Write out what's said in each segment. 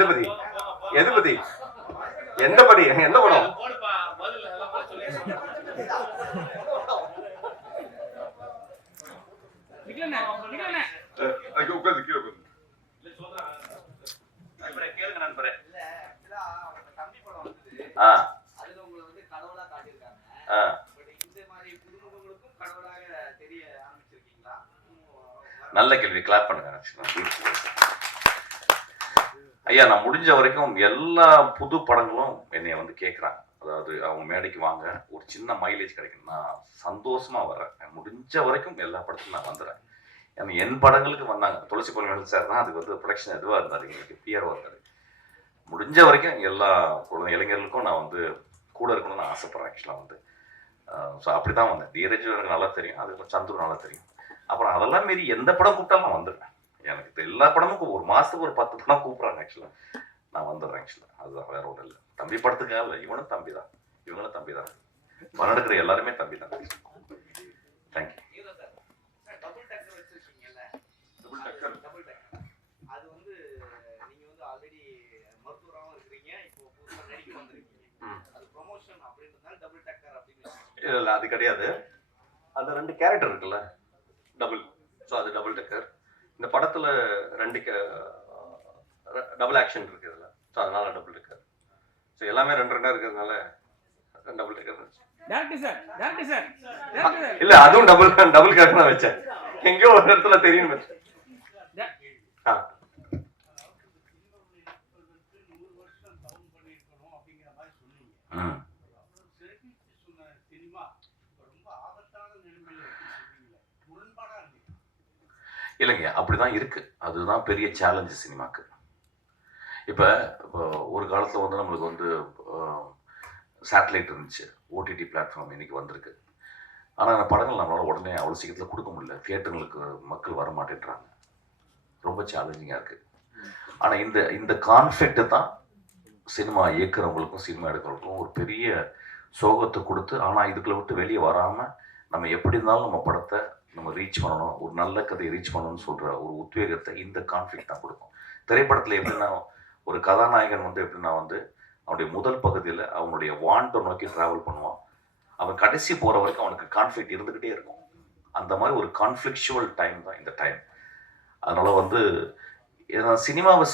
எது பத்தி எது பத்தி எந்த படி எந்த படம்? உட்காந்து கீழே உட்காந்து கேளுங்க நண்பரே. நல்ல கேள்வி, கிளாப் பண்ணுங்க. ஐயா, நான் முடிஞ்ச வரைக்கும் எல்லா புது படங்களும் என்னைய வந்து கேட்குறாங்க. அதாவது அவங்க மேடைக்கு வாங்க, ஒரு சின்ன மைலேஜ் கிடைக்கும், நான் சந்தோஷமா வர்றேன். முடிஞ்ச வரைக்கும் எல்லா படத்துக்கும் நான் வந்துடுறேன். ஏன்னா என் படங்களுக்கு வந்தாங்க. துளசி பொன்னியின் சார் தான் அதுக்கு வந்து ப்ரொடக்ஷன் இதுவாக இருந்தார், எங்களுக்கு பிஆர்ஓ இருந்தார். முடிஞ்ச வரைக்கும் எல்லா குழந்தை இளைஞர்களுக்கும் நான் வந்து கூட இருக்கணும்னு நான் ஆசைப்பட்றேன். ஆக்சுவலாக வந்து ஸோ அப்படி தான் வந்தேன். தீரஜ் எனக்கு நல்லா தெரியும், அதுக்கு சந்துரு நல்லா தெரியும். அப்புறம் அதெல்லாம் மீறி எந்த படம் கூப்பிட்டாலும் நான் வந்துடுறேன். எனக்கு எல்லா படமும் ஒரு மாதத்துக்கு ஒரு 10 படம் கூப்பிட்றாங்க. ஆக்சுவலாக நான் வந்துடுறேன். ஆக்சுவலாக அதுதான், வேற ஒன்றும் இல்லை. தம்பி படத்துக்காக இல்லை, இவனும் தம்பி தான், இவங்களும் தம்பி தான், படம் எடுக்கிற எல்லாருமே தம்பி தான். தேங்க்யூ. இல்லை அது கிடையாது. அந்த 2 கேரக்டர் இருக்குல்ல, டபுள். ஸோ அது டபுள் டக்கர். இந்த படத்தில் 2 டபுள் ஆக்ஷன் இருக்குது இதில். ஸோ அதனால டபுள் டக்கர். ஸோ எல்லாமே 2 இருக்கிறதுனால டபுள் டக்கர். இல்லை அதுவும் டபுள் கேரக்டர் தான் வச்சேன். எங்கேயோ ஒரு இடத்துல தெரியும் வச்சேன். இல்லைங்க, அப்படிதான் இருக்கு. அதுதான் பெரிய சேலஞ்சு சினிமாக்கு. இப்போ ஒரு காலத்தில் வந்து நம்மளுக்கு வந்து சேட்டலைட் இருந்துச்சு, ஓடிடி பிளாட்ஃபார்ம் இன்னைக்கு வந்திருக்கு. ஆனால் அந்த படங்கள் நம்மளால் உடனே அவ்வளோ சீக்கிரத்தில் கொடுக்க முடியல. தியேட்டர்களுக்கு மக்கள் வர மாட்டேன்றாங்க. ரொம்ப சேலஞ்சிங்காக இருக்குது. ஆனால் இந்த கான்ஃப்ளிக்ட் தான் சினிமா இயக்குறவங்களுக்கும் சினிமா எடுக்கிறவங்களுக்கும் ஒரு பெரிய சோகத்தை கொடுத்து, ஆனால் இதுக்குள்ள விட்டு வெளியே வராமல் நம்ம எப்படி இருந்தாலும் நம்ம படத்தை நம்ம ரீச் பண்ணணும், ஒரு நல்ல கதையை ரீச் பண்ணணும்னு சொல்கிற ஒரு உத்வேகத்தை இந்த கான்ஃப்ளிக்ட் தான் கொடுக்கும். திரைப்படத்தில் எப்படின்னா ஒரு கதாநாயகன் வந்து எப்படின்னா வந்து அவனுடைய முதல் பகுதியில் அவனுடைய வாண்டை நோக்கி ட்ராவல் பண்ணுவான். அவன் கடைசி போகிற வரைக்கும் அவனுக்கு கான்ஃப்ளிக்ட் இருந்துக்கிட்டே இருக்கும். அந்த மாதிரி ஒரு கான்ஃப்ளிக்சுவல் டைம் தான் இந்த டைம். அதனால் வந்து நான் சினிமாவை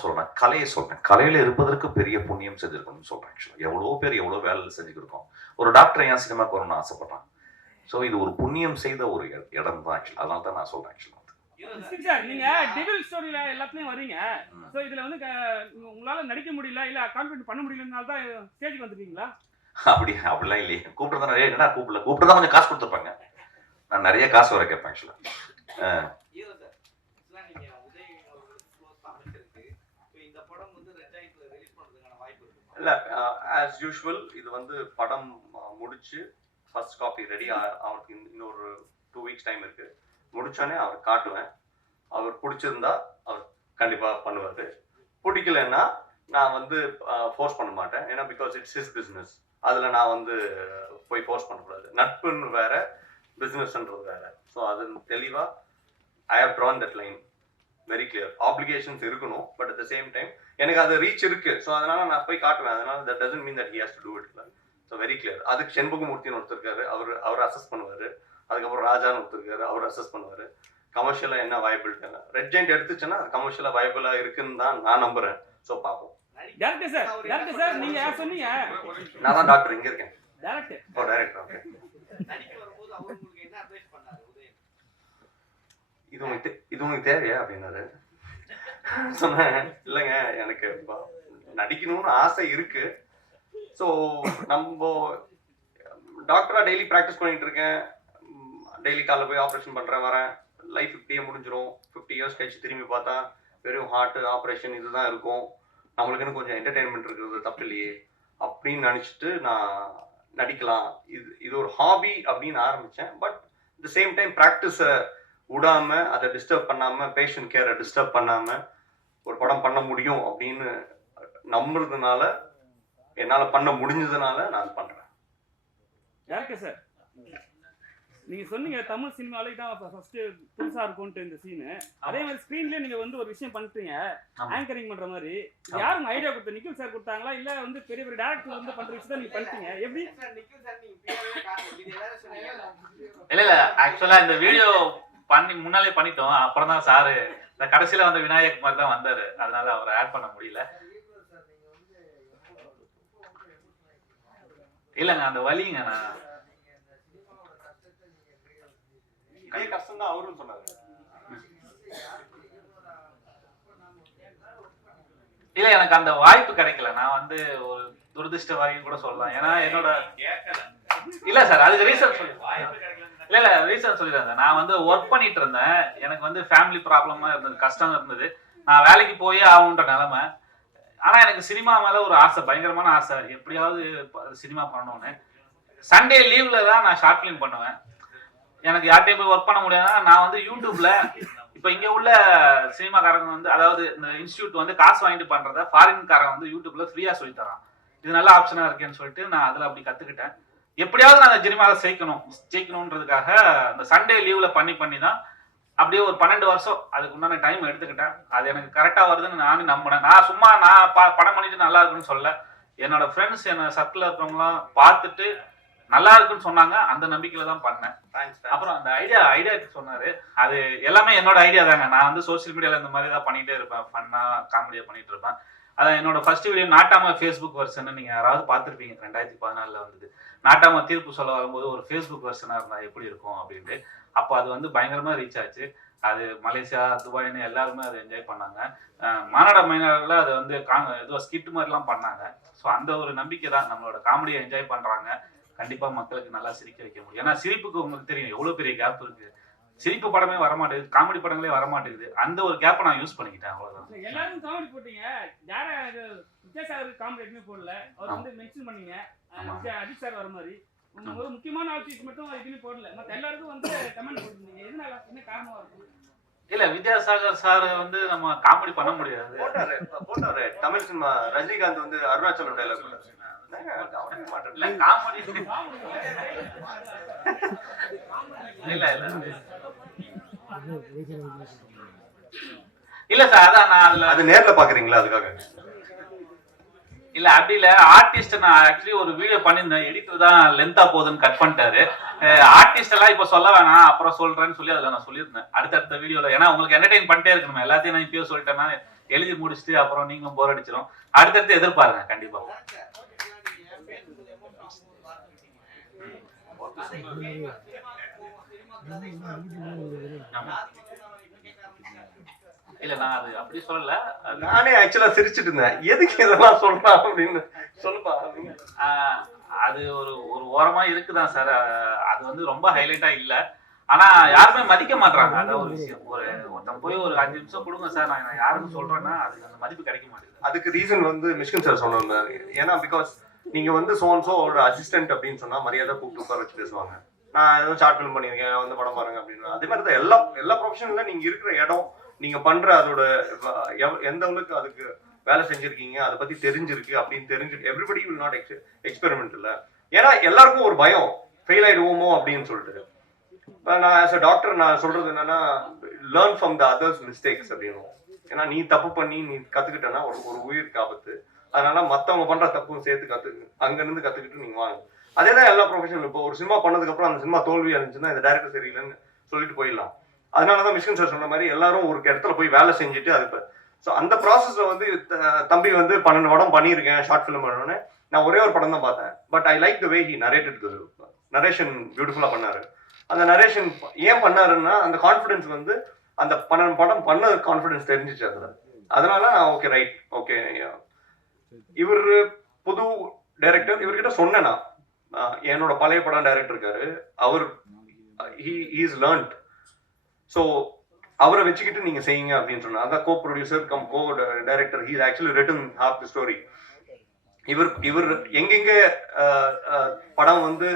சொல்கிறேன், கலையை சொல்கிறேன். கலையில் இருப்பதற்கு பெரிய புண்ணியம் செஞ்சுருக்கணும்னு சொல்கிறேன். ஆக்சுவலாக எவ்வளோ பேர் எவ்வளோ வேலை செஞ்சுக்கிருக்கோம். ஒரு டாக்டர் ஏன் சினிமாவுக்கு வரணும்னு ஆசைப்பட்றான். ஸோ இது ஒரு புண்ணியம் செய்த ஒரு இடம் தான். ஆக்சுவலாக அதனால தான் நான் சொல்கிறேன். ஆக்சுவலாக நீங்க டெவில் ஸ்டோரியில எல்லாத்துலயும் வரீங்க. சோ இதுல வந்து உங்களால நடிக்க முடியல, இல்ல கான்ஃபிடன்ட் பண்ண முடியலனால தான் ஸ்டேஜ்க்கு வந்துட்டீங்களா? அப்படிலாம் இல்லையே. கூப்பிட்டு தான் என்னடா கூப்பிட்டு தான் கொஞ்சம் காசு கொடுத்துருப்பாங்க. நான் நிறைய காசு வர கேட்பேன். ஆக்சுவலாக இல்லை, ஆஸ் யூஷுவல் இது வந்து படம் முடிச்சு ஃபர்ஸ்ட் காப்பி ரெடி அவருக்கு இன்னொரு 2 வீக்ஸ் டைம் இருக்கு. முடிச்சோடனே அவர் காட்டுவேன். அவர் பிடிச்சிருந்தா அவர் கண்டிப்பாக பண்ணுவார். பிடிக்கலன்னா நான் வந்து ஃபோர்ஸ் பண்ண மாட்டேன். ஏன்னா பிகாஸ் இட்ஸ் ஹிஸ் பிஸ்னஸ். அதில் நான் வந்து போய் ஃபோர்ஸ் பண்ணக்கூடாது. நட்புன்னு வேற, பிஸ்னஸ்ன்றது வேற. ஸோ அது தெளிவாக I have drawn that line very clear. Applications இருக்கணும், but at the same time எனக்கு அது ரீச் இருக்கு. ஸோ அதனால நான் போய் காட்டுவேன். அதனால that doesn't mean that he has to do it. So very clear. அதுக்கு செண்பகமூர்த்தின்னு ஒருத்தர் இருக்காரு, அவர் அசஸ் பண்ணுவார். அதுக்கப்புறம் ராஜான்னு ஒருத்தர் இருக்காரு, அவர் அசஸ் பண்ணுவார். கமர்ஷியலாக என்ன வயபிலிட்டி, ரெட் ஜெயிண்ட் எடுத்துச்சுன்னா அது கமர்ஷியலாக வயபிளாக இருக்குன்னு தான் நான் நம்புறேன். ஸோ பார்ப்போம். சார் நீங்க யார் சொன்னீங்க? நான் தான் டாக்டர் இங்கே இருக்கேன். டைரக்டர். ஓகே. இது உங்களுக்கு தேவையா அப்படின்னாரு. சொன்னேன் இல்லைங்க, எனக்கு நடிக்கணும்னு ஆசை இருக்கு. ஸோ நம்ம டாக்டராக டெய்லி ப்ராக்டிஸ் பண்ணிட்டு இருக்கேன். டெய்லி காலைல போய் ஆப்ரேஷன் பண்ணுறேன், வரேன். லைஃப் இப்படியே முடிஞ்சிடும். 50 இயர்ஸ் கழிச்சு திரும்பி பார்த்தா வெறும் ஹார்ட் ஆப்ரேஷன் இதுதான் இருக்கும். நம்மளுக்குன்னு கொஞ்சம் என்டர்டெயின்மெண்ட் இருக்கிறது தப்பு இல்லையே அப்படின்னு நினச்சிட்டு நான் நடிக்கலாம், இது ஒரு ஹாபி அப்படின்னு ஆரம்பித்தேன். பட் த சேம் டைம் ப்ராக்டிஸை விடாமல், அதை டிஸ்டர்ப் பண்ணாமல், பேஷண்ட் கேரை டிஸ்டர்ப் பண்ணாமல் ஒரு படம் பண்ண முடியும் அப்படின்னு நம்புறதுனால, என்னால் பண்ண முடிஞ்சதுனால நான் பண்ணுறேன். சார் நீங்க சொன்னீங்க தமிழ் சினிமாவில தான் ஃபர்ஸ்ட் புதுசா இருக்கும்ட்டு இந்த சீனு. அதே மாதிரி ஸ்கிரீன்லயே நீங்க வந்து ஒரு விஷயம் பண்ணிட்டீங்க, ஆங்கரிங் பண்ற மாதிரி. யாரும் ஐடியா கொடுத்த நிக்கில் சார் கொடுத்தாங்களா இல்ல வந்து பெரிய பெரிய டைரக்டர் வந்து பண்ற விஷயத்தை நீங்க பண்ணிட்டீங்க எப்படி? இல்ல ஆக்சுவலா இந்த வீடியோ முன்னாலே பண்ணிட்டோம். அப்புறம் தான் சாரு இந்த கடைசியில வந்து விநாயக் மாதிரி தான் வந்தாரு, அதனால அவரை ஆட் பண்ண முடியல. இல்லங்க அந்த வலிங்க நான் கஷ்டம் தான் அவரும் சொன்னாரு. இல்ல எனக்கு அந்த வாய்ப்பு கிடைக்கல. நான் வந்து ஒரு துரதிருஷ்டவாதி கூட சொல்லலாம். ஏன்னா என்னோட இல்ல சார் அதுக்கு ரீசன் சொல்லி இல்ல ரீசன் சொல்லிடுறேன். நான் வந்து ஒர்க் பண்ணிட்டு இருந்தேன். எனக்கு வந்து ஃபேமிலி ப்ராப்ளமா இருந்தது, கஷ்டம் இருந்தது. நான் வேலைக்கு போய் ஆகுன்ற நிலைமை. ஆனா எனக்கு சினிமா மேல ஒரு ஆசை, பயங்கரமான ஆசை, எப்படியாவது சினிமா பண்ணணும்னு. சண்டே லீவ்ல தான் நான் ஷார்ட் ஃபிலிம் பண்ணுவேன். எனக்கு யார்ட்டையும் போய் ஒர்க் பண்ண முடியாதுன்னா நான் வந்து யூடியூப்ல இப்போ இங்க உள்ள சினிமாக்காரங்க வந்து அதாவது இந்த இன்ஸ்டியூட் வந்து காசு வாங்கிட்டு பண்றத ஃபாரின்காரங்க வந்து யூடியூப்ல ஃப்ரீயா சொல்லி தரான். இது நல்ல ஆப்ஷனா இருக்கேன்னு சொல்லிட்டு நான் அதுல அப்படி கத்துக்கிட்டேன். எப்படியாவது நான் அந்த சினிமாவை ஜெயிக்கணுன்றதுக்காக அந்த சண்டே லீவ்ல பண்ணி தான் அப்படியே ஒரு 12 வருஷம் அதுக்கு உண்டான டைம் எடுத்துக்கிட்டேன். அது எனக்கு கரெக்டா வருதுன்னு நானும் நம்பினேன். நான் சும்மா படம் பண்ணிட்டு நல்லா இருக்குன்னு சொல்ல, என்னோட ஃப்ரெண்ட்ஸ் என்ன சர்க்கிள் இருக்கிறவங்களாம் பார்த்துட்டு நல்லா இருக்குன்னு சொன்னாங்க. அந்த நம்பிக்கையில தான் பண்ணேன். அப்புறம் அந்த ஐடியா சொன்னாரு, அது எல்லாமே என்னோட ஐடியா தாங்க. நான் வந்து சோசியல் மீடியால இந்த மாதிரி தான் பண்ணிட்டே இருப்பேன், ஃபன்னா காமெடியா பண்ணிட்டு இருப்பேன். அதான் என்னோட ஃபர்ஸ்ட் வீடியோ நாட்டாம ஃபேஸ்புக் வெர்ஷன் நீங்க யாராவது பார்த்துருப்பீங்க, 2014 வந்தது. நாட்டாம தீர்ப்பு சொல்ல வரும்போது ஒரு ஃபேஸ்புக் வெர்ஷனா இருந்தா எப்படி இருக்கும் அப்படின்ட்டு. அப்போ அது வந்து பயங்கரமா ரீச் ஆச்சு. அது மலேசியா, துபாய்னு எல்லாருமே அதை என்ஜாய் பண்ணாங்க. மாநாட மைனாரில் அதை வந்து ஏதோ ஸ்கிட் மாதிரிலாம் பண்ணாங்க. ஸோ அந்த ஒரு நம்பிக்கை தான், நம்மளோட காமெடியை என்ஜாய் பண்றாங்க, கண்டிப்பா மக்களுக்கு நல்லா சிரிக்க வைக்க முடியும். ஏன்னா சிரிப்புக்கு உங்களுக்கு தெரியும் எவ்வளவு பெரிய கேப் இருக்கு. சிரிப்பு படமே வரமாட்டேங்குது, காமெடி படங்களே வரமாட்டேங்குது. அந்த ஒரு கேப்பை நான் யூஸ் பண்ணிக்கிட்டேன், அவ்வளவுதான். எல்லாரும் காமெடி போட்டீங்க, விஜய் சார் காமெடி எதுவுமே போடல. அவர் வந்து மென்ஷன் பண்ணீங்க அஜித் சார் வர மாதிரி. ஒரு முக்கியமான ஆட்சிக்கு மட்டும் எதுவுமே போடல, மற்ற எல்லாருக்கும் வந்து கமெண்ட் போட்டுருந்தீங்க. எதனால, என்ன காரணமா இருக்கும்? இல்ல வித்யாசாகர் சார் வந்து நம்ம காமெடி பண்ண முடியாது. போட்டாரு தமிழ் சினிமா. ரஜினிகாந்த் வந்து அருணாச்சலம் டைலாக் இல்ல காமெடி இல்ல இல்ல சார், அதான் நான் அது நேர்ல பாக்குறீங்களா அதுக்காக? இல்ல அப்படி இல்ல. ஆர்டிஸ்ட் நான் ஆக்சுவலி ஒரு வீடியோ பண்ணியிருந்தேன், எடிட்டர் தான் லென்த்தா போகுதுன்னு கட் பண்ணிட்டாரு. ஆர்டிஸ்ட் எல்லாம் இப்ப சொல்ல வேணாம், அப்புறம் சொல்றேன்னு சொல்லி அதுல நான் சொல்லியிருந்தேன் அடுத்தடுத்த வீடியோல. ஏன்னா உங்களுக்கு என்டர்டைன் பண்ணிட்டே இருக்கணும். எல்லாத்தையும் நான் இப்பயே சொல்லிட்டேன்னா எழுதி முடிச்சுட்டு அப்புறம் நீங்களும் போர் அடிச்சிடும். அடுத்தடுத்து எதிர்பாருங்க கண்டிப்பா. இல்ல நான் அது அப்படி சொல்லல. நானே ஆக்சுவலா சிரிச்சிட்டு இருந்தேன், எதுக்கு இதெல்லாம் சொல்றான் அப்படின்னு சொல்லுப்பா. அது ஒரு ஓரமா இருக்குதான் சார். அது வந்து ரொம்ப ஹைலைட்டா இல்ல. ஆனா யாருமே மதிக்க மாட்டாங்க. அதான் ஒரு விஷயம். ஒருத்தன் போய் ஒரு 5 நிமிஷம் கொடுங்க சார், நான் யாருன்னு சொல்றேன்னா அதுக்கு அந்த மதிப்பு கிடைக்க மாட்டேங்குது. அதுக்கு ரீசன் வந்து மிஷ்கின் சார் சொன்னாங்க. ஏன்னா பிகாஸ் நீங்க வந்து சோன்சோ ஒரு அசிஸ்டன்ட் அப்படின்னு சொன்னா மரியாதை கூப்பிட்டு உட்கார வச்சு பேசுவாங்க. நான் ஏதோ ஷார்ட் ஃபிலிம் பண்ணியிருக்கேன், வந்து படம் பாருங்க அப்படின்னு. அதே மாதிரி தான் எல்லா ப்ரொஃபஷன்ல நீங்க இருக்கிற இடம், நீங்க பண்ற அதோட எந்த அளவுக்கு அதுக்கு வேலை செஞ்சிருக்கீங்க, அதை பத்தி தெரிஞ்சிருக்கு அப்படின்னு தெரிஞ்சுட்டு எவ்ரிபடி வில் நாட் எக்ஸ்பெரிமெண்ட் இல்ல. ஏன்னா எல்லாருக்கும் ஒரு பயம், ஃபெயில் ஆயிடுவோமோ அப்படின்னு சொல்லிட்டு. நான் ஆஸ் அ டாக்டர் நான் சொல்றது என்னன்னா, learn from the others mistakes அப்படின்னு. ஏன்னா நீ தப்பு பண்ணி நீ கத்துக்கிட்டேன்னா ஒரு உயிருக்கு ஆபத்து. அதனால மத்தவங்க பண்ற தப்பும் சேர்த்து அங்க இருந்து கத்துக்கிட்டு நீங்க வாங்க. அதேதான் எல்லா ப்ரொஃபஷனும். இப்போ ஒரு சினிமா பண்ணதுக்கு அப்புறம் அந்த சினிமா தோல்வியா இருந்துச்சுன்னா இந்த டைரக்டர் சரியில்லைன்னு சொல்லிட்டு போயிடலாம். அதனாலதான் மிஷ்கின் சார் சொன்ன மாதிரி எல்லாரும் ஒரு இடத்துல போய் வேலை செஞ்சுட்டு அது ஸோ அந்த ப்ராசஸ்ல வந்து தம்பி வந்து 12 படம் பண்ணியிருக்கேன் ஷார்ட் ஃபிலிம் பண்ணோன்னு. நான் ஒரே ஒரு படம் தான் பார்த்தேன். But I like the way he narrated. Narration பியூட்டிஃபுல்லா பண்ணாரு. அந்த நரேஷன் ஏன் பண்ணாருன்னா அந்த கான்ஃபிடன்ஸ் வந்து அந்த 12 படம் பண்ண கான்ஃபிடன்ஸ் தெரிஞ்சிச்சு அதுல. அதனால நான் ஓகே ரைட் ஓகே. இவர் புது டைரக்டர், இவர்கிட்ட சொன்னேன்னா என்னோட பழைய படம் டைரக்டர் இருக்காரு, அவர் he is learned. ஸோ அவரை வச்சுக்கிட்டு நீங்க செய்யுங்க அப்படின்னு சொன்னா, அதான் co producer cum co director. He actually written half the story. இவர் எங்கெங்க படம் வந்து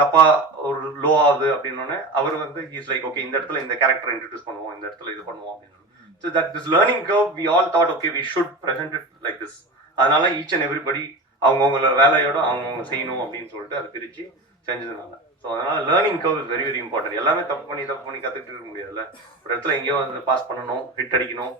தப்பா ஒரு லோ ஆகுது அப்படின்னோடனே அவர் வந்து ஹீஸ் லைக் ஓகே இந்த இடத்துல இந்த கேரக்டர் இன்ட்ரடியூஸ் பண்ணுவோம், இந்த இடத்துல இது பண்ணுவோம் அப்படின்னு. So that this learning curve we all thought okay we should present it like this. அதனால ஈச் அண்ட் எவ்ரிபடி அவங்கவுங்களோட வேலையோட அவங்கவுங்க செய்யணும் அப்படின்னு சொல்லிட்டு அதை பிரிச்சு செஞ்சதுனால ஸோ அதனால learning curve is very very important. எல்லாமே தப்பு பண்ணி கற்றுக்கிட்டு இருக்க முடியாதுல்ல. ஒரு இடத்துல எங்கேயோ வந்து பாஸ் பண்ணணும், ஹிட் அடிக்கணும்,